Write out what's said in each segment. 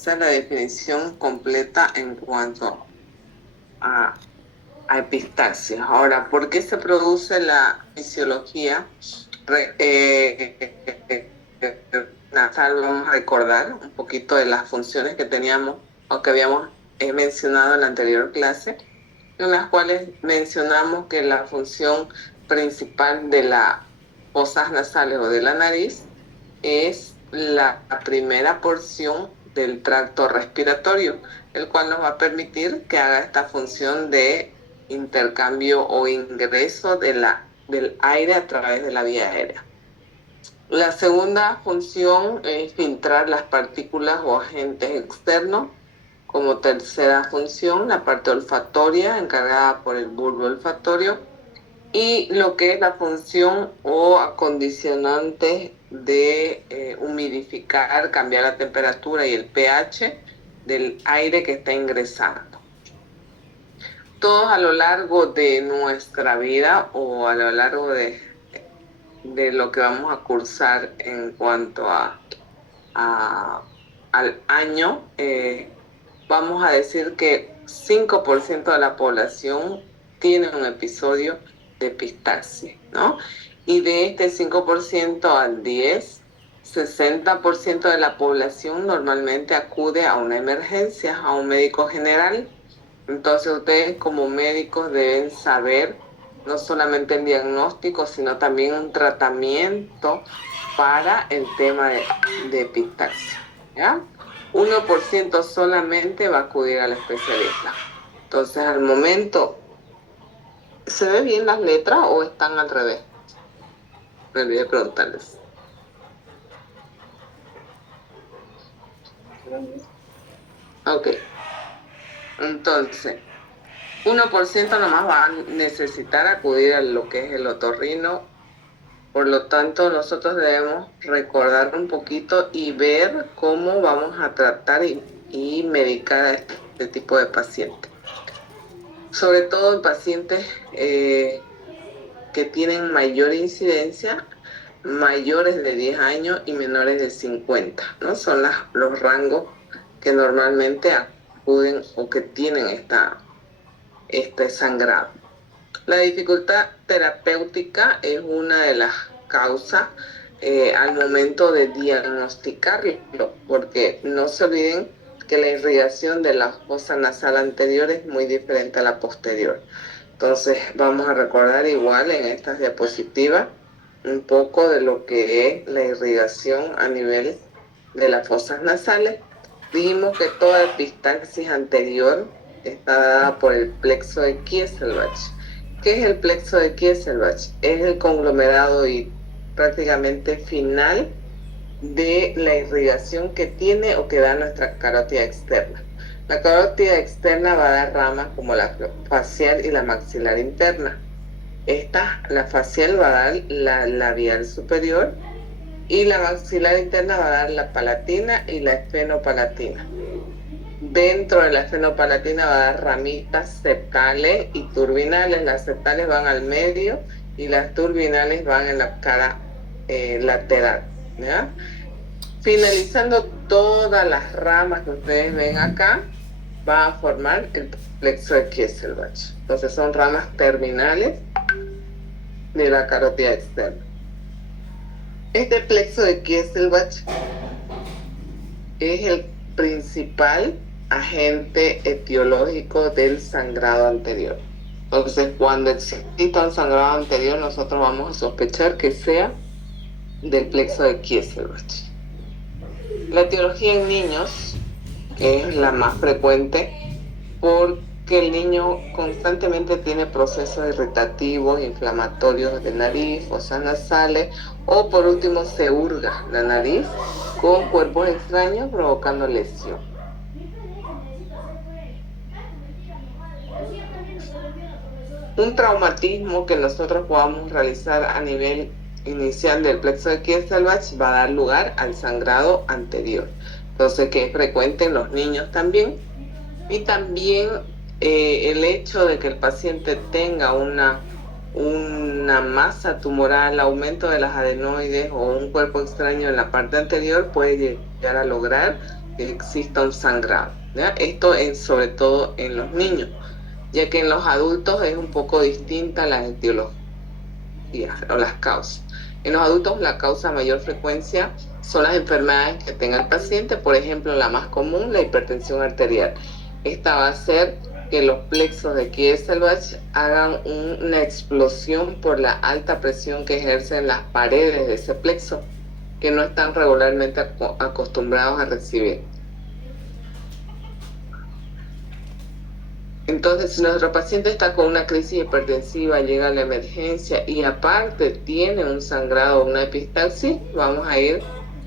Esa es la definición completa en cuanto a, a epistaxia. Ahora, ¿por qué se produce la fisiología nasal? Vamos a recordar un poquito de las funciones que teníamos o que habíamos mencionado en la anterior clase, en las cuales mencionamos que la función principal de las fosas nasales o de la nariz es la primera porción del tracto respiratorio, el cual nos va a permitir que haga esta función de intercambio o ingreso del aire a través de la vía aérea. La segunda función es filtrar las partículas o agentes externos. Como tercera función, la parte olfatoria, encargada por el bulbo olfatorio, y lo que es la función o acondicionante de humidificar, cambiar la temperatura y el pH del aire que está ingresando. Todos a lo largo de nuestra vida o a lo largo de lo que vamos a cursar en cuanto al año, vamos a decir que 5% de la población tiene un episodio de epistaxia, ¿no? Y de este 5% al 10, 60% de la población normalmente acude a una emergencia, a un médico general. Entonces ustedes como médicos deben saber no solamente el diagnóstico, sino también un tratamiento para el tema de epistaxia, ¿ya? 1% solamente va a acudir al especialista. Entonces, al momento, ¿se ve bien las letras o están al revés? Me olvidé preguntarles. Ok. Entonces, 1% nomás va a necesitar acudir a lo que es el otorrino. Por lo tanto, nosotros debemos recordar un poquito y ver cómo vamos a tratar y medicar a este tipo de pacientes. Sobre todo en pacientes que tienen mayor incidencia, mayores de 10 años y menores de 50, ¿no? Son los rangos que normalmente acuden o que tienen este sangrado. La dificultad terapéutica es una de las causas al momento de diagnosticarlo, porque no se olviden que la irrigación de la fosa nasal anterior es muy diferente a la posterior. Entonces vamos a recordar igual en estas diapositivas un poco de lo que es la irrigación a nivel de las fosas nasales. Dijimos que toda epistaxis anterior está dada por el plexo de Kieselbach. ¿Qué es el plexo de Kieselbach? Es el conglomerado y prácticamente final de la irrigación que tiene o que da nuestra carótida externa. La carótida externa va a dar ramas como la facial y la maxilar interna. La facial va a dar la labial superior y la maxilar interna va a dar la palatina y la esfenopalatina. Dentro de la esfenopalatina va a dar ramitas septales y turbinales. Las septales van al medio y las turbinales van en la cara lateral, ¿ya? Finalizando todas las ramas que ustedes ven acá, va a formar el plexo de Kieselbach. Entonces son ramas terminales de la carótida externa. Este plexo de Kieselbach es el principal agente etiológico del sangrado anterior. Entonces, cuando exista un sangrado anterior, nosotros vamos a sospechar que sea del plexo de Kieselbach. La etiología en niños, que es la más frecuente, porque el niño constantemente tiene procesos irritativos, inflamatorios de nariz, fosas nasales, o por último se hurga la nariz con cuerpos extraños provocando lesión. Un traumatismo que nosotros podamos realizar a nivel inicial del plexo de Kieselbach va a dar lugar al sangrado anterior. Entonces, que es frecuente en los niños también. Y también el hecho de que el paciente tenga una una masa tumoral, aumento de las adenoides o un cuerpo extraño en la parte anterior puede llegar a lograr que exista un sangrado, ¿ya? Esto es sobre todo en los niños, ya que en los adultos es un poco distinta la etiología o las causas. En los adultos la causa de mayor frecuencia son las enfermedades que tenga el paciente, por ejemplo, la más común, la hipertensión arterial. Esta va a ser que los plexos de Kieselbach hagan una explosión por la alta presión que ejercen las paredes de ese plexo, que no están regularmente acostumbrados a recibir. Entonces, si nuestro paciente está con una crisis hipertensiva, llega a la emergencia y aparte tiene un sangrado o una epistaxis, vamos a ir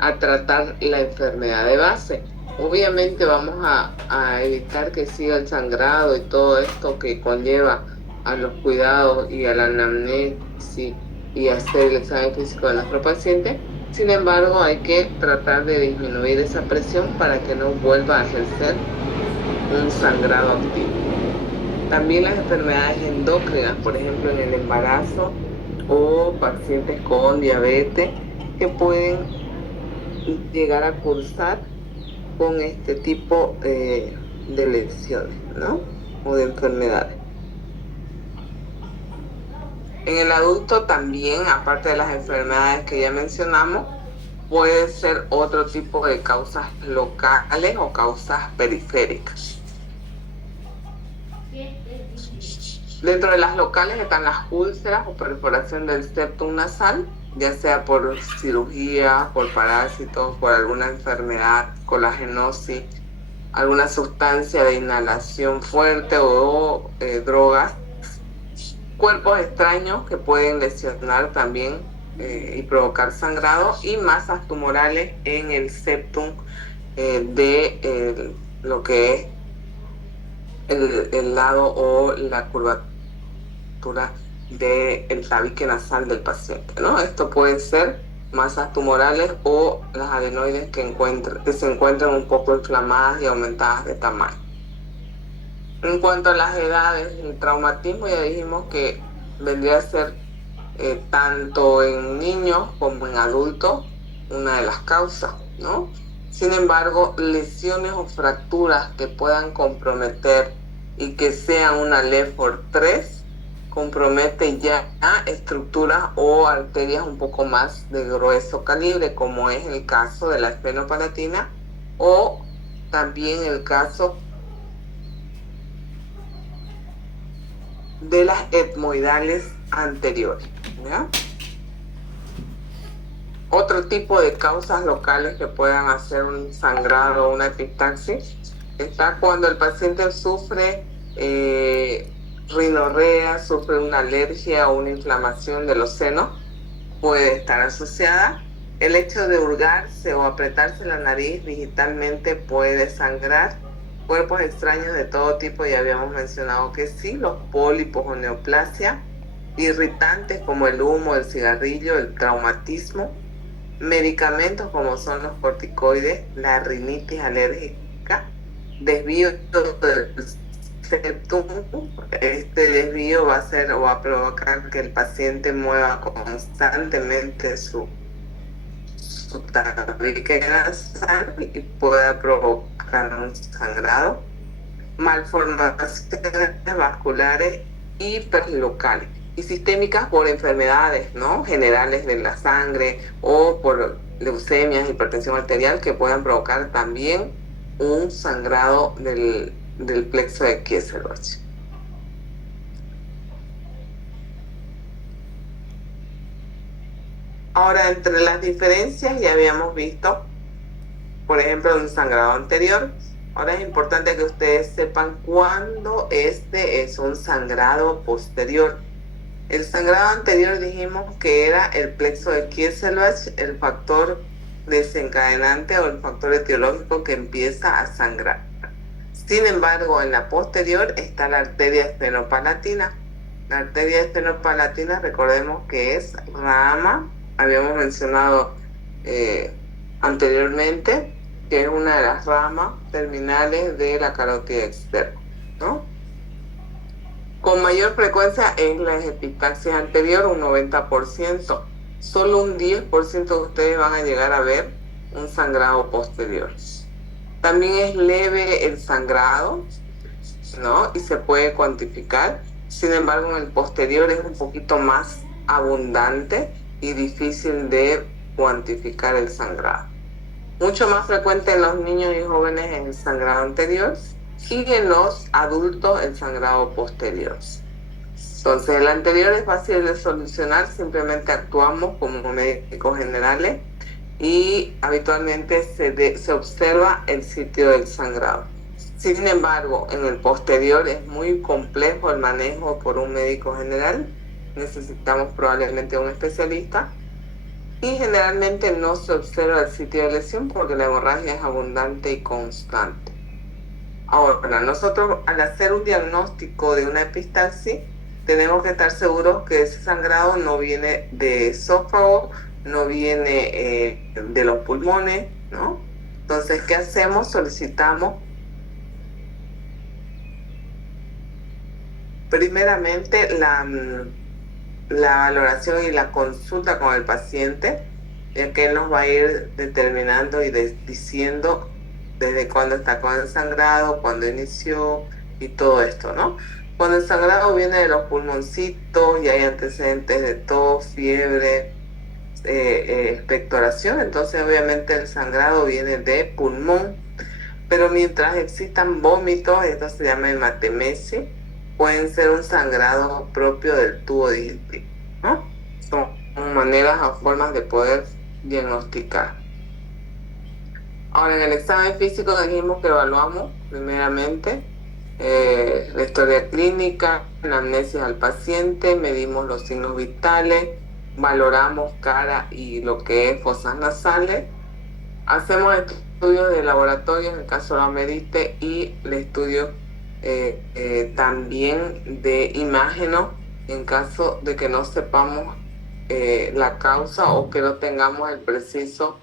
a tratar la enfermedad de base. Obviamente vamos a evitar que siga el sangrado y todo esto que conlleva a los cuidados y a la anamnesis y hacer el examen físico de nuestro paciente. Sin embargo, hay que tratar de disminuir esa presión para que no vuelva a ejercer un sangrado activo. También las enfermedades endócrinas, por ejemplo en el embarazo o pacientes con diabetes que pueden llegar a cursar con este tipo de lesiones, ¿no? O de enfermedades. En el adulto también, aparte de las enfermedades que ya mencionamos, puede ser otro tipo de causas locales o causas periféricas. Dentro de las locales están las úlceras o perforación del septum nasal, ya sea por cirugía, por parásitos, por alguna enfermedad, colagenosis, alguna sustancia de inhalación fuerte o drogas. Cuerpos extraños que pueden lesionar también y provocar sangrado, y masas tumorales en el septum de lo que es el lado o la curvatura del tabique nasal del paciente, ¿no? Esto puede ser masas tumorales o las adenoides que se encuentran un poco inflamadas y aumentadas de tamaño. En cuanto a las edades, el traumatismo ya dijimos que vendría a ser tanto en niños como en adultos una de las causas, ¿no? Sin embargo, lesiones o fracturas que puedan comprometer y que sean una LEFOR-3 compromete ya estructuras o arterias un poco más de grueso calibre, como es el caso de la esfenopalatina o también el caso de las etmoidales anteriores, ¿ya? Otro tipo de causas locales que puedan hacer un sangrado o una epistaxis está cuando el paciente sufre rinorrea, sufre una alergia o una inflamación de los senos, puede estar asociada. El hecho de hurgarse o apretarse la nariz digitalmente puede sangrar. Cuerpos extraños de todo tipo, ya habíamos mencionado que sí, los pólipos o neoplasia, irritantes como el humo, el cigarrillo, el traumatismo, medicamentos como son los corticoides, la rinitis alérgica, desvío del septum. Este desvío va a provocar que el paciente mueva constantemente su tabique nasal y pueda provocar un sangrado, malformaciones vasculares hiperlocales y sistémicas por enfermedades, ¿no?, generales de la sangre o por leucemias, hipertensión arterial, que puedan provocar también un sangrado del plexo de Kieselbach. Ahora, entre las diferencias ya habíamos visto, por ejemplo, un sangrado anterior. Ahora es importante que ustedes sepan cuándo este es un sangrado posterior. El sangrado anterior dijimos que era el plexo de Kieselbach, el factor desencadenante o el factor etiológico que empieza a sangrar. Sin embargo, en la posterior está la arteria esfenopalatina. La arteria esfenopalatina, recordemos que es rama, habíamos mencionado anteriormente, que es una de las ramas terminales de la carótida externa, ¿no? Con mayor frecuencia es la epistaxis anterior, un 90%. Solo un 10% de ustedes van a llegar a ver un sangrado posterior. También es leve el sangrado, ¿no? Y se puede cuantificar. Sin embargo, en el posterior es un poquito más abundante y difícil de cuantificar el sangrado. Mucho más frecuente en los niños y jóvenes es el sangrado anterior y en los adultos el sangrado posterior. Entonces, el anterior es fácil de solucionar, simplemente actuamos como médicos generales y habitualmente se observa el sitio del sangrado. Sin embargo, en el posterior es muy complejo el manejo por un médico general, necesitamos probablemente un especialista y generalmente no se observa el sitio de lesión porque la hemorragia es abundante y constante. Ahora, nosotros al hacer un diagnóstico de una epistaxis, tenemos que estar seguros que ese sangrado no viene de esófago, no viene de los pulmones, ¿no? Entonces, ¿qué hacemos? Solicitamos primeramente la valoración y la consulta con el paciente, ya que él nos va a ir determinando y diciendo desde cuándo está con el sangrado, cuándo inició y todo esto, ¿no? Cuando el sangrado viene de los pulmoncitos y hay antecedentes de tos, fiebre, expectoración, entonces obviamente el sangrado viene de pulmón, pero mientras existan vómitos, esto se llama hematemesis, pueden ser un sangrado propio del tubo digestivo, ¿no? Son maneras o formas de poder diagnosticar. Ahora, en el examen físico dijimos que evaluamos primeramente la historia clínica, la amnesia al paciente, medimos los signos vitales, valoramos cara y lo que es fosas nasales, hacemos estudios de laboratorio en el caso lo amerite y el estudio también de imágeno en caso de que no sepamos la causa o que no tengamos el preciso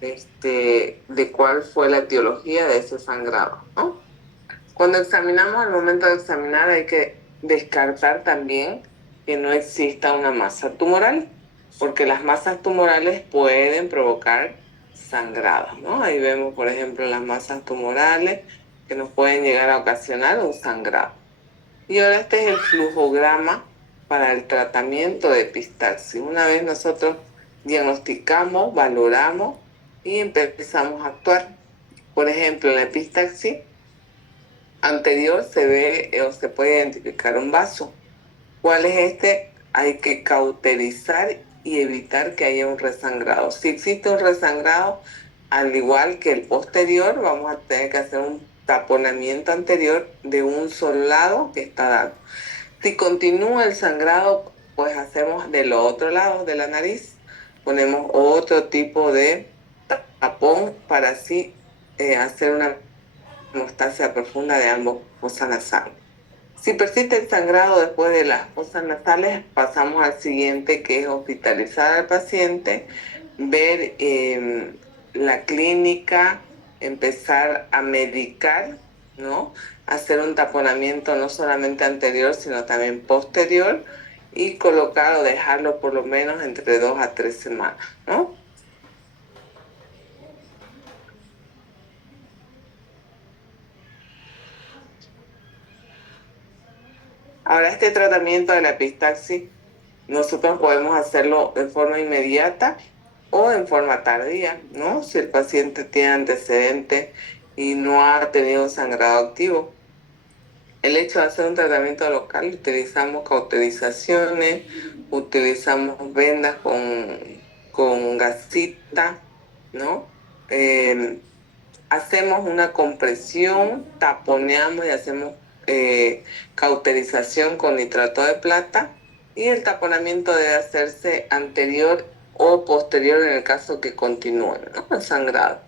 de cuál fue la etiología de ese sangrado, ¿no? Cuando examinamos, al momento de examinar hay que descartar también que no exista una masa tumoral, porque las masas tumorales pueden provocar sangrado, ¿no? Ahí vemos, por ejemplo, las masas tumorales que nos pueden llegar a ocasionar un sangrado. Y ahora este es el flujograma para el tratamiento de epistaxis. Una vez nosotros diagnosticamos, valoramos y empezamos a actuar. Por ejemplo, en la epistaxis anterior se ve o se puede identificar un vaso. ¿Cuál es este? Hay que cauterizar y evitar que haya un resangrado. Si existe un resangrado, al igual que el posterior, vamos a tener que hacer un taponamiento anterior de un solo lado que está dado. Si continúa el sangrado, pues hacemos del otro lado de la nariz, ponemos otro tipo de tapón para así hacer una hemostasia profunda de ambos fosas nasales. Si persiste el sangrado después de las fosas nasales, pasamos al siguiente, que es hospitalizar al paciente, ver la clínica, empezar a medicar, ¿no? Hacer un taponamiento no solamente anterior, sino también posterior y colocar o dejarlo por lo menos entre 2 a 3 semanas, ¿no? Ahora, este tratamiento de la epistaxis, nosotros podemos hacerlo de forma inmediata o en forma tardía, ¿no? Si el paciente tiene antecedentes y no ha tenido sangrado activo. El hecho de hacer un tratamiento local, utilizamos cauterizaciones, utilizamos vendas con gasita, ¿no? Hacemos una compresión, taponeamos y hacemos cauterización con nitrato de plata y el taponamiento debe hacerse anterior o posterior en el caso que continúe, ¿no? El sangrado.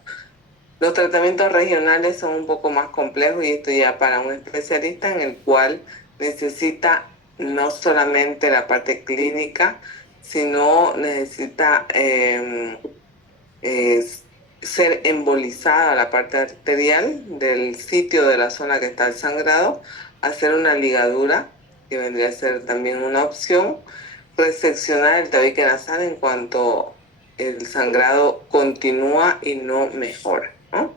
Los tratamientos regionales son un poco más complejos y esto ya para un especialista en el cual necesita no solamente la parte clínica, sino necesita ser embolizada la parte arterial del sitio de la zona que está el sangrado, hacer una ligadura que vendría a ser también una opción, reseccionar el tabique nasal en cuanto el sangrado continúa y no mejora, ¿no?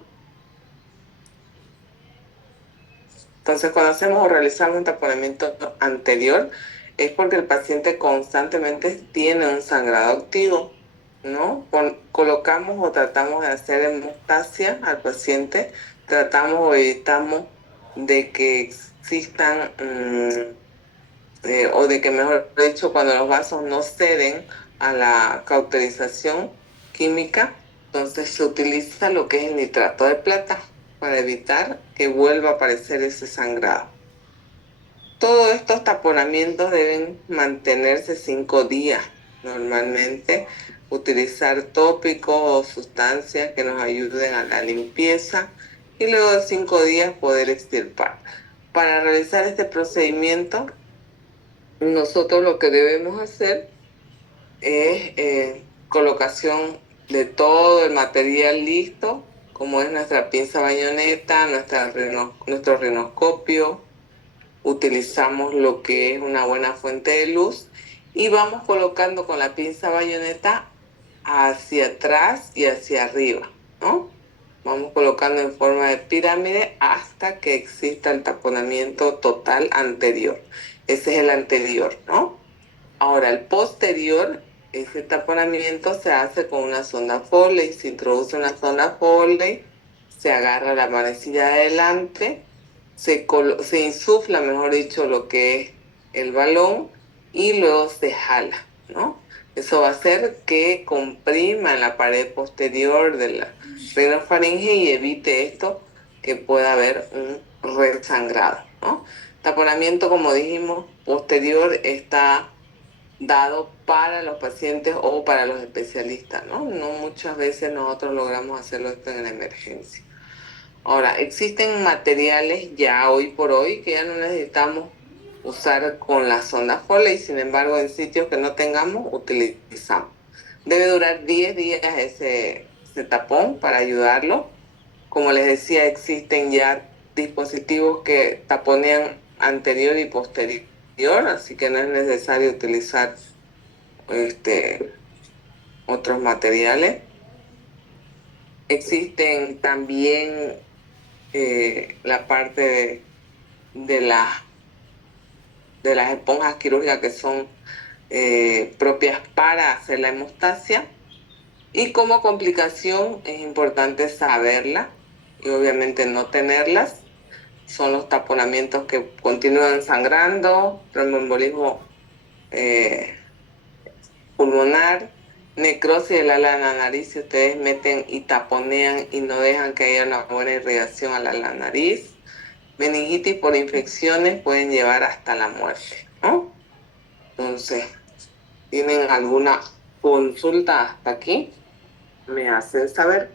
Entonces, cuando hacemos o realizamos un taponamiento anterior, es porque el paciente constantemente tiene un sangrado activo, ¿no? Colocamos o tratamos de hacer hemostasia al paciente, tratamos o evitamos de que existan, o de que, mejor dicho, cuando los vasos no ceden a la cauterización química, entonces se utiliza lo que es el nitrato de plata para evitar que vuelva a aparecer ese sangrado. Todos estos taponamientos deben mantenerse 5 días normalmente, utilizar tópicos o sustancias que nos ayuden a la limpieza y luego de 5 días poder extirpar. Para realizar este procedimiento, nosotros lo que debemos hacer es colocación de todo el material listo, como es nuestra pinza bayoneta, nuestro rinoscopio. Utilizamos lo que es una buena fuente de luz y vamos colocando con la pinza bayoneta hacia atrás y hacia arriba, ¿no? Vamos colocando en forma de pirámide hasta que exista el taponamiento total anterior. Ese es el anterior, ¿no? Ahora, el posterior, ese taponamiento se hace con una sonda Foley. Se introduce una sonda Foley, se agarra la manecilla de adelante, se insufla, mejor dicho, lo que es el balón y luego se jala, ¿no? Eso va a hacer que comprima en la pared posterior de la rinofaringe y evite esto, que pueda haber un resangrado, ¿no? Taponamiento, como dijimos, posterior está dado para los pacientes o para los especialistas, ¿no? No muchas veces nosotros logramos hacerlo esto en la emergencia. Ahora, existen materiales ya hoy por hoy que ya no necesitamos usar con la sonda Foley, sin embargo, en sitios que no tengamos, utilizamos. Debe durar 10 días ese tapón para ayudarlo. Como les decía, existen ya dispositivos que taponean anterior y posterior, así que no es necesario utilizar otros materiales. Existen también la parte de las esponjas quirúrgicas que son propias para hacer la hemostasia. Y como complicación es importante saberla y obviamente no tenerlas. Son los taponamientos que continúan sangrando, tromboembolismo pulmonar, necrosis del ala de la nariz. Si ustedes meten y taponean y no dejan que haya una buena irrigación a la nariz, meningitis por infecciones pueden llevar hasta la muerte, ¿no? Entonces, ¿tienen alguna consulta hasta aquí? Me hacen saber.